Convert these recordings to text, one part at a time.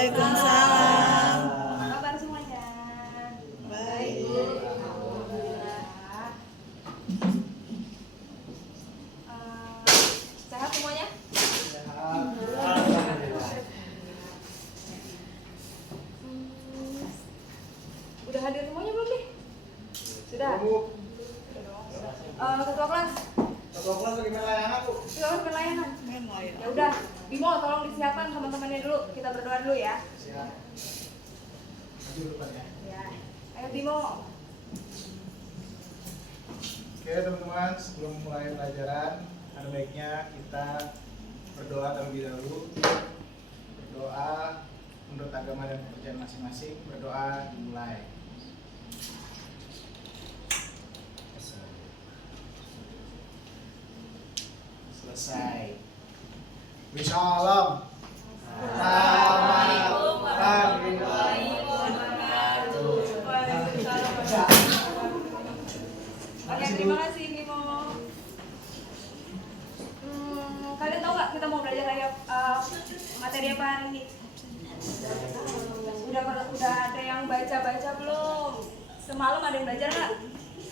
Waalaikumsalam. Apa kabar semuanya? Baik. Alhamdulillah. Sehat semuanya? Udah hadir semuanya belum nih? Sudah. Ketua kelas. Ketua kelas lagi main layangan, Bu. Ketua kelas berlayanan. Memo ya. Ya udah, Bimo tolong disiapkan teman-temannya dulu. Kita berdoa dulu ya. Siap. Maju depan ya. Ya. Ayo Bimo. Oke teman-teman, sebelum mulai pelajaran, ada baiknya kita berdoa terlebih dahulu. Berdoa menurut agama dan kepercayaan masing-masing. Berdoa dimulai. Selesai. Bismillah. Assalamualaikum warahmatullahi wabarakatuh. Oke, terima kasih Bimo. Kalian tahu nggak kita mau belajar materi apa hari ini? Udah ada yang baca belum? Semalam ada yang belajar nggak?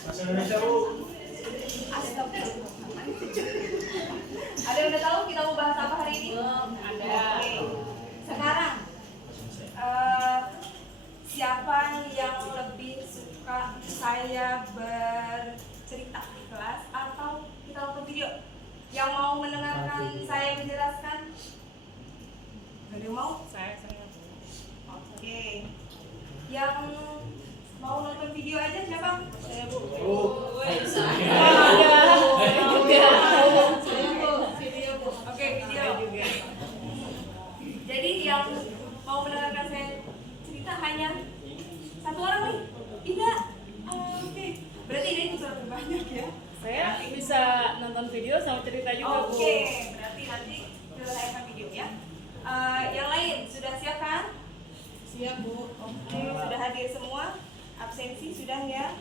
Bahasa Indonesia, Bu. Astagfirullah. Ada yang udah tahu kita mau bahas apa hari ini? Ada. Oke. Sekarang siapa yang lebih suka saya bercerita di kelas atau kita nonton video? Yang mau mendengarkan saya menjelaskan? Gak ada yang mau? Saya. Oke. Yang mau nonton video aja siapa? Saya, Bu. Oke, video. Jadi yang mau mendengarkan saya cerita hanya satu orang nih? Tidak. Oke. Berarti ini itu sudah banyak ya? Saya bisa nonton video sama cerita juga, Bu. Oke, berarti nanti kita tayangkan video ya. Yang lain sudah siap kan? Siap, Bu. Oke, sudah hadir semua. Absensi sudah ya.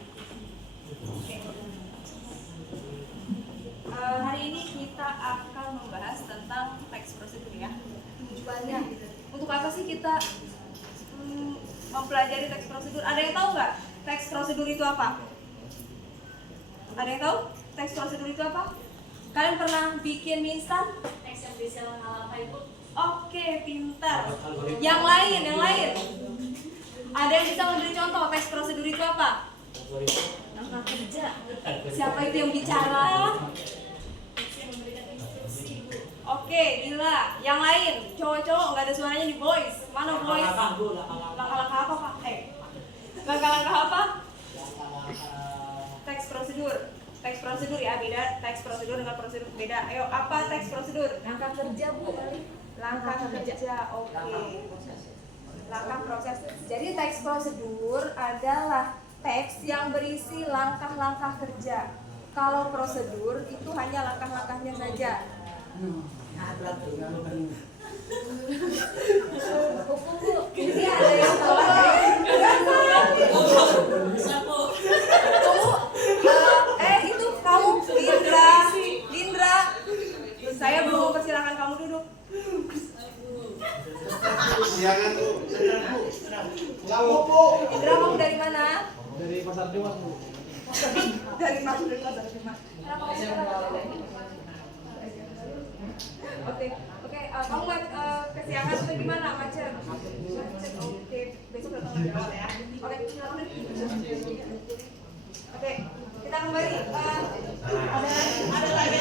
Oke. Hari ini kita akan membahas tentang teks prosedur ya. Tujuannya untuk apa sih kita mempelajari teks prosedur? Ada yang tahu nggak teks prosedur itu apa? Ada yang tahu teks prosedur itu apa? Kalian pernah bikin mie instan? Teks yang bisa langkah-langkah itu. Oke, pintar. Yang lain. Ada yang bisa memberi contoh teks prosedur itu apa? Langkah kerja. Siapa itu yang bicara? Oke, gila. Yang lain, cowok-cowok nggak ada suaranya di voice. Mana voice? Langkah-langkah apa, Pak? Langkah-langkah apa? Teks prosedur ya, beda. Teks prosedur dengan prosedur beda. Ayo, apa teks prosedur? Langkah kerja, Bu. Langkah kerja. Oke. Langkah proses. Jadi teks prosedur adalah teks yang berisi langkah-langkah kerja. Kalau prosedur itu hanya langkah-langkahnya saja. Hukum, Bu. Ini ada yang tahu? Itu kamu Lindra. Saya belum mempersilahkan kamu duduk. Silakan, Bu. Kamu, Bu. Indra, kamu dari mana? Dari Pasar Dewas, Bu. Dari Pasar Dewas. Kenapa kamu Oke. Kamu kesiangan atau gimana? Macet. Oke, besok datang lebih awal ya. Oke, silakan. Oke, kita kembali. Ada lagi.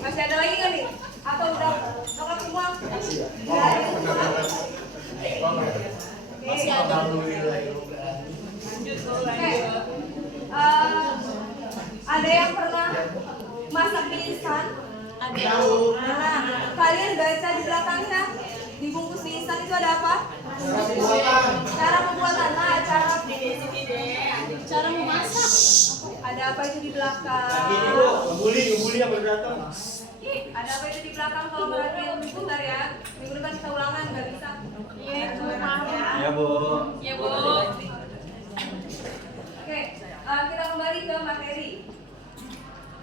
Masih ada lagi nggak nih? Atau udah lengkap semua? Masih ada. Ada yang pernah masak mie instan? Ada. Nah, kalian baca di belakangnya di bungkus mie instan itu ada apa? Cara pembuatan. Nah, cara memasak. Ada apa itu di belakang? Ngebully yang baru datang. Ada apa itu di belakang kalau perhatian bentar ya. Minggu depan kita ulangan nggak bisa. Iya, Bu, maaf ya. Ya, Bu. Ya, Bu. Oke, kita kembali ke materi.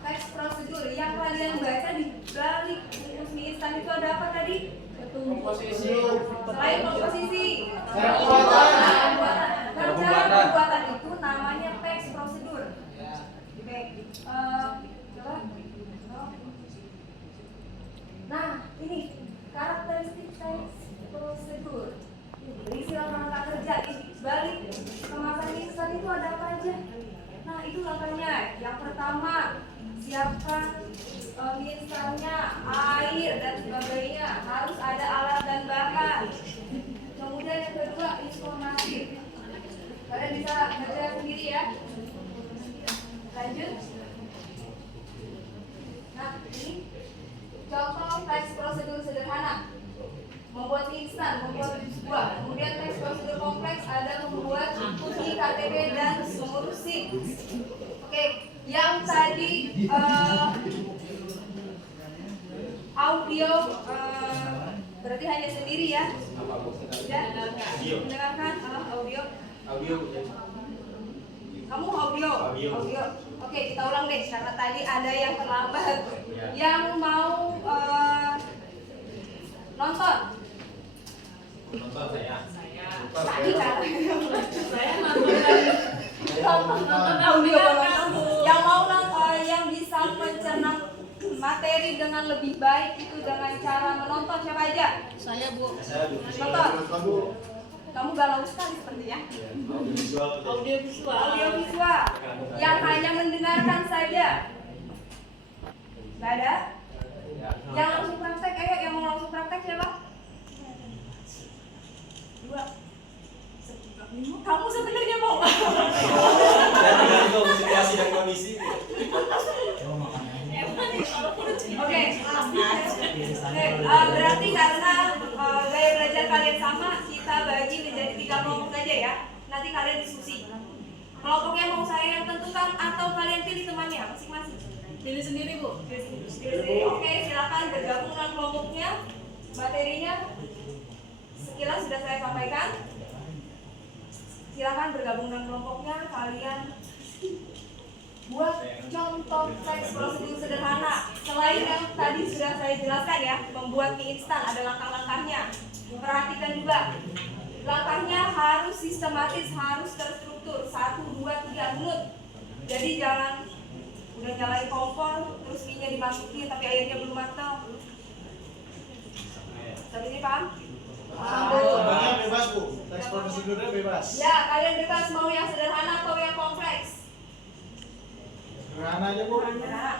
Teks prosedur yang kalian baca di balik rumus mie instan itu ada apa tadi? Komposisi. Selain komposisi, Cara pembuatan. Cara pembuatan itu namanya teks prosedur. Oke, coba. Nah, ini karakteristik teks prosedur. Berisi langkah kerja di balik kemasan mie instan itu ada apa aja? Nah, itu langkahnya. Yang pertama, siapkan mie instannya, air dan sebagainya. Harus ada alat dan bahan. Kemudian yang kedua, informasi. Kalian bisa baca sendiri ya. Lanjut. Nah, ini contoh teks prosedur sederhana. Membuat mie instan, membuat jus buah. Kemudian teks prosedur kompleks ada membuat kunci KTP dan mengurus SIM. Oke, yang tadi audio berarti hanya sendiri ya. Ya, mendengarkan audio. Kamu audio. Oke, kita ulang deh karena tadi ada yang terlambat. Yang mau nonton. Nonton saya. Tadi kan. Saya nonton Audio yang mau yang bisa mencerna materi dengan lebih baik itu dengan cara menonton siapa aja? Saya, Bu. Nonton. Kamu galau sekali sepertinya. Audio visual. Yang hanya mendengarkan saja. Gak ada? Yang langsung praktek, ayo yang mau langsung praktek siapa? 2. Kamu sebenarnya mau? Dan tergantung situasi dan kondisi. Oke. Berarti karena gaya belajar kalian sama, kita bagi menjadi 3 kelompok saja ya. Nanti kalian diskusi. Kelompoknya mau saya yang tentukan atau kalian pilih temannya masing-masing? Pilih sendiri, Bu. Pilih sendiri. Oke, silakan bergabung dengan kelompoknya. Materinya sekilas sudah saya sampaikan. Silakan bergabung dengan kelompoknya. Kalian buat contoh teks prosedur sederhana. Selain yang tadi sudah saya jelaskan ya, membuat mie instan ada langkah-langkahnya. Perhatikan juga, langkahnya harus sistematis, harus terstruktur. 1, 2, 3 menit. Jadi jangan udah nyalain kompor, terus mie-nya dimasukin tapi airnya belum matang. Sampai ini paham? Sebenarnya bebas, Bu. Teks prosedurnya bebas. Ya, kalian bebas mau yang sederhana atau yang kompleks. Sederhana aja, Bu. Sederhana.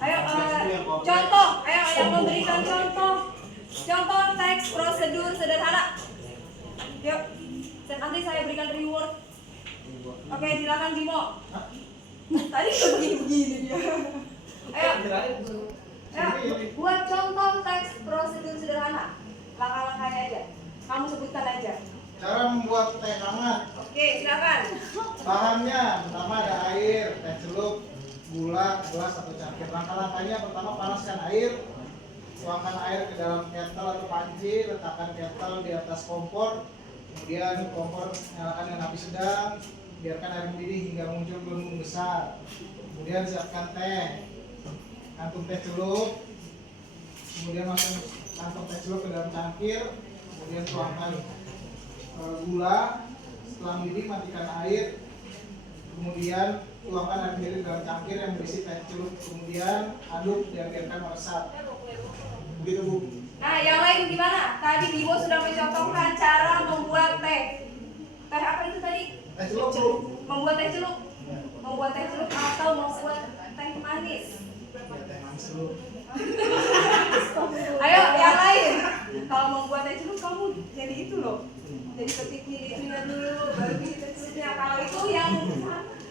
Ayo, contoh. Ayo, yang memberikan contoh. Contoh teks prosedur sederhana. Yuk, nanti saya berikan reward. Oke, silakan Bimo. Tadi begini dia. Ayo, buat contoh teks prosedur sederhana. Langkah-langkahnya aja. Kamu sebutkan aja. Cara membuat teh hangat. Oke, silakan. Bahannya pertama ada air, teh celup, gula, gelas atau cangkir. Langkah-langkahnya pertama panaskan air, tuangkan air ke dalam kettle atau panci, letakkan kettle di atas kompor, kemudian kompor nyalakan dengan api sedang, biarkan air mendidih hingga muncul gelembung besar. Kemudian siapkan teh, kantung teh celup, kemudian masukkan kantong teh celup ke dalam cangkir, kemudian tuangkan gula. Setelah mendidih matikan air, kemudian tuangkan air mendidih dalam cangkir yang berisi teh celup, kemudian aduk dan biarkan meresap. Begitu, Bu. Nah, yang lain gimana? Tadi Bimo sudah mencontohkan cara membuat teh. Teh apa itu tadi? Teh celup, Bu. Membuat teh celup. Membuat teh celup atau membuat teh manis. Ya, teh manis dulu. Ayo, yang lain. Kalau membuat teh celup kamu jadi itu loh. Jadi ketik itunya dulu, baru bikin teh celupnya. Kalau itu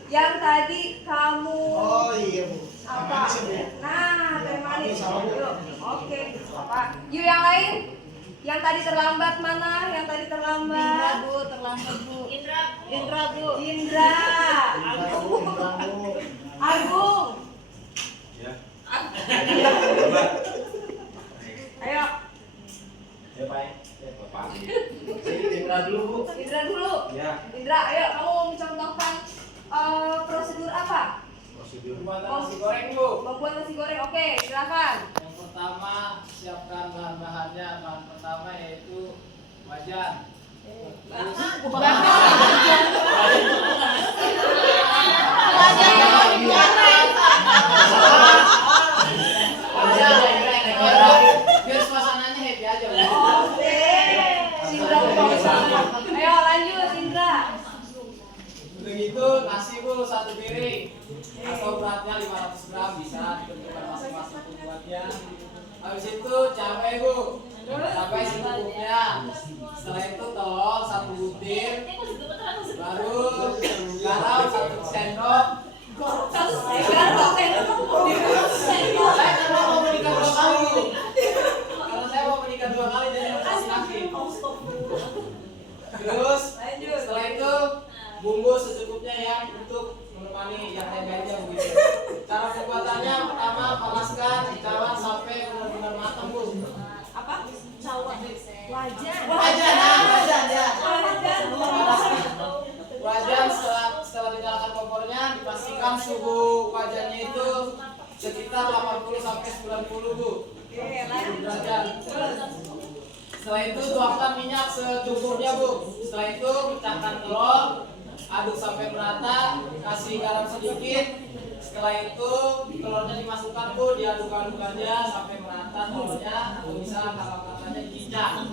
yang tadi kamu Oh iya, Bu. Teh apa? manis ya, Bu. Nah, teh manis. Salah, Bu. Yuk, oke. Apa? Yuk yang lain. Yang tadi terlambat mana? Yang tadi terlambat? Indra, Bu, terlambat, Bu. Indra, Bu. Indra. Bu, Bu. Agung. Ya. Indra dulu, Bu. Indra dulu. Ya. Indra, ayo kamu mau mencontohkan prosedur apa? Prosedur Pembuatan nasi goreng, Bu. Membuat nasi goreng. Oke, silakan. Yang pertama, siapkan bahan-bahannya. Bahan pertama yaitu wajan. Biar suasananya happy aja, Bu. Oke. Indra, ayo lanjut Indra. Udah gitu, nasi, Bu, 1 piring. Atau beratnya 500 gram, bisa ditentukan masing-masing pembuatnya. Habis itu cabai, Bu. Cabai secukupnya. Setelah itu telur 1 butir. Baru garam 1 sendok. Saya karena mau menikah 2 kali, Bu. Karena saya mau menikah 2 kali jadi kasih laki. Terus setelah itu bumbu secukupnya yang untuk menemani yang lain-lainnya begitu. Cara pembuatannya pertama panaskan cawan sampai benar-benar matang, Bu. Apa? Wajan. Wajan ya. Wajan. Wajan setelah dinyalakan kompornya dipastikan suhu wajannya itu sekitar 80 sampai 90, Bu. Oke, lanjut. Derajat. Setelah itu tuangkan minyak secukupnya, Bu. Setelah itu pecahkan telur, aduk sampai merata, kasih garam sedikit. Setelah itu telurnya dimasukkan, Bu, diaduk-aduk aja sampai merata telurnya, atau bisa kakak-kakaknya dicincang.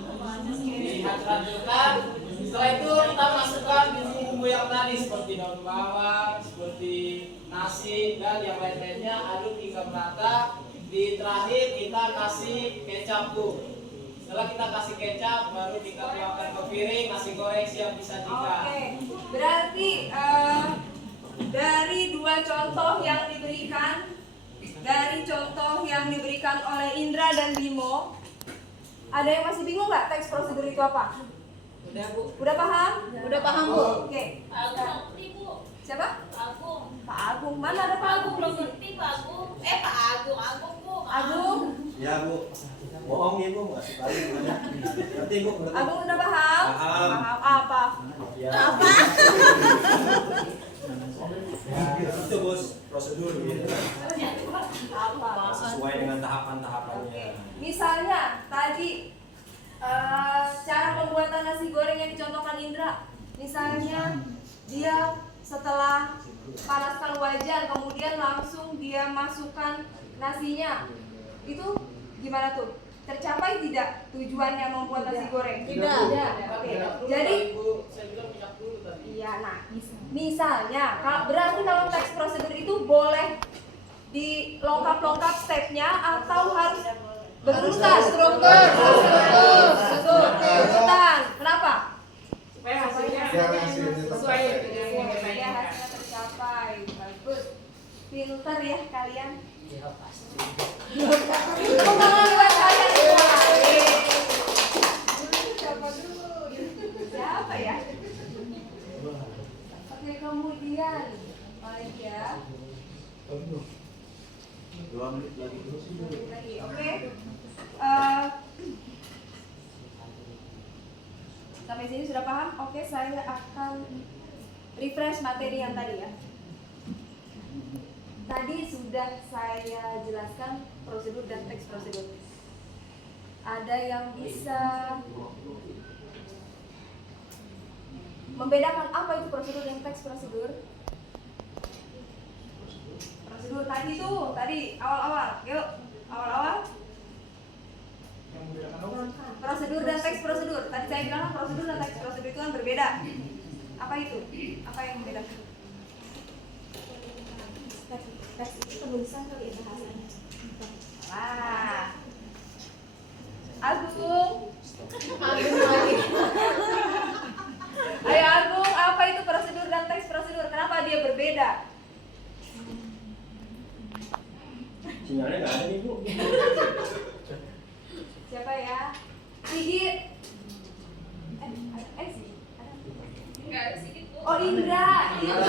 Dihancur-hancurkan. Setelah itu kita masukkan bumbu-bumbu yang tadi seperti daun bawang, seperti nasi dan yang lain-lainnya, aduk hingga merata. Di terakhir kita kasih kecap, Bu. Setelah kita kasih kecap, baru kita tuangkan ke piring, nasi goreng siap disajikan. Oke, berarti dari 2 contoh yang diberikan oleh Indra dan Bimo, ada yang masih bingung nggak teks prosedur itu apa? Udah, Bu. Udah paham? Udah paham, Bu. Oke. Aku ngerti, Bu. Siapa? Agung. Pak Agung. Mana ada Pak Agung? Belum ngerti, Pak Agung. Pak Agung, Agung, Bu. Agung. Ya, Bu. Bohong ya, Bu. Nggak suka gimana. Ngerti, Bu. Ngerti. Agung udah paham? Paham. Apa? Ya. Itu, Bos. Prosedur gitu. Apa? Sesuai dengan tahapan-tahapannya. Misalnya tadi cara pembuatan nasi goreng yang dicontohkan Indra, misalnya dia setelah panaskan wajan kemudian langsung dia masukkan nasinya, itu gimana tuh? Tercapai tidak tujuannya membuat nasi goreng? Tidak. Oke. Jadi Saya bilang minyak dulu tadi. iya, nah misalnya berarti kalau teks prosedur itu boleh dilengkap-lengkap stepnya atau harus berurutan? Berurutan. Kenapa? Supaya hasilnya Biar hasilnya sesuai tercapai. dengan yang Supaya hasilnya tercapai. Bagus. Pintar ya kalian. Kembali buat kalian semua. Siapa ya? Oke, kemudian ya. 2 menit lagi. Lagi, oke. Sampai sini sudah paham? Oke, saya akan refresh materi yang tadi ya. Tadi sudah saya jelaskan prosedur dan teks prosedur. Ada yang bisa membedakan apa itu prosedur dan teks prosedur? Prosedur tadi tuh, awal-awal. Yuk, awal-awal. Yang membedakan apa? Prosedur dan teks prosedur. Tadi saya bilang kan prosedur dan teks prosedur itu kan berbeda. Apa itu? Apa yang membedakan? Teks itu penulisan kali ya bahasanya. Wah. Agung. Ayo Agung, apa itu prosedur dan teks prosedur? Kenapa dia berbeda? Sinyalnya nggak ada nih, Bu. Siapa ya? Sigit. Oh Indra yang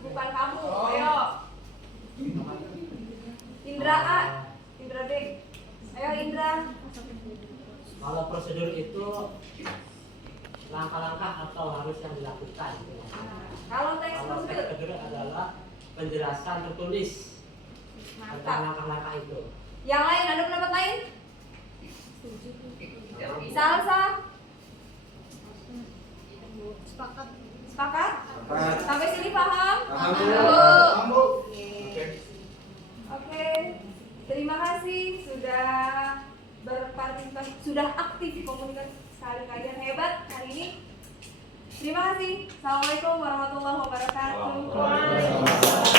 bukan kamu. Ayo. Indra A, Indra B. Ayo Indra. Kalau prosedur itu langkah-langkah atau harus yang dilakukan. Kalau teks Kalau teks prosedur, prosedur adalah penjelasan tertulis tentang mantap. langkah-langkah itu. Yang lain ada pendapat lain? Salsa? Sepakat. Sepakat? Sepakat. Sampai sini paham? Paham, Bu. Paham, Bu. Oke. Terima kasih sudah berpartisipasi, sudah aktif komunikasi sekali, kalian hebat hari ini. Terima kasih. Assalamualaikum warahmatullahi wabarakatuh. Waalaikumsalam.